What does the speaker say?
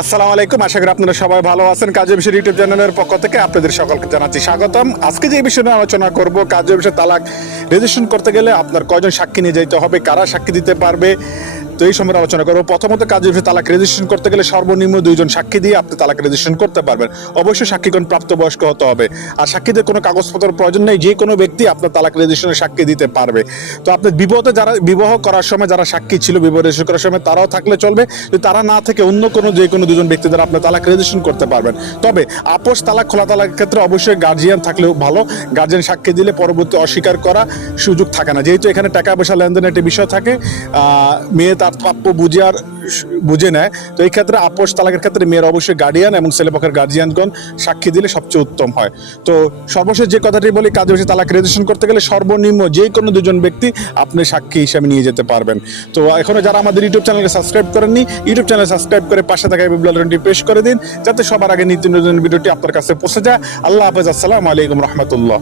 আসসালামু আলাইকুম। আশা করি আপনারা সবাই ভালো আছেন। কাজে বিষয় ইউটিউব চ্যানেলের পক্ষ থেকে আপনাদের সকলকে জানাচ্ছি স্বাগতম। আজকে যে বিষয় নিয়ে আলোচনা করব কাজে বিষয়ে তালাক রেজিস্ট্রেশন করতে গেলে আপনার কয়জন সাক্ষী নিয়ে যেতে হবে, কারা সাক্ষী দিতে পারবে তো এই সময় আলোচনা করব। প্রথমত বিষয়ে তালাক রেজিস্ট্রেশন করতে গেলে সর্বনিম্ন দুইজন সাক্ষী দিয়ে আপনি তালাক রেজিস্ট্রেশন করতে পারবেন। অবশ্যই সাক্ষীগণ প্রাপ্তবয়স্ক হতে হবে। আর সাক্ষীদের কোনো কাগজপত্র প্রয়োজন নেই যে কোনো ব্যক্তি আপনার তালাক রেজিস্ট্রেশনের সাক্ষী দিতে পারবে। তো আপনার বিবাহতে যারা বিবাহ করার সময় যারা সাক্ষী ছিল, বিবাহ রেজিস্ট্রেশন করার সময় তারাও থাকলে চলবে। তারা না থেকে, অন্য কোনো যে কোনো দুজন ব্যক্তি দ্বারা আপনার তালাক রেজিস্ট্রেশন করতে পারবেন। তবে আপোষ তালাক, খোলা তালাকের ক্ষেত্রে অবশ্যই গার্জিয়ান থাকলেও ভালো। গার্জিয়ান সাক্ষী দিলে পরবর্তী অস্বীকার করা সুযোগ থাকে না। যেহেতু এখানে টাকা পয়সা লেনদেনের একটি বিষয় থাকে মেয়ে তার প্রাপ্য বুঝে আর বুঝে নেয়। তো এই ক্ষেত্রে আপোষ তালাকের ক্ষেত্রে মেয়ের অবশ্যই গার্ডিয়ান এবং ছেলেপক্ষের গার্জিয়ানগণ সাক্ষী দিলে সবচেয়ে উত্তম হয়। তো সর্বশেষ যে কথাটি বলি, কাজে বসে তালাক রেজিস্ট্রেশন করতে গেলে সর্বনিম্ন যে কোনো দুজন ব্যক্তি আপনি সাক্ষী হিসাবে নিয়ে যেতে পারবেন। তো এখনও যারা আমাদের ইউটিউব চ্যানেলকে সাবস্ক্রাইব করেননি, ইউটিউব চ্যানেল সাবস্ক্রাইব করে পাশে থাকা বিবলনটি পেশ করে দিন, যাতে সবার আগে নিত্য নতুন ভিডিওটি আপনার কাছে পৌঁছে যায়। আল্লাহ হাফেজ। আসসালামু আলাইকুম রহমতুল্লাহ।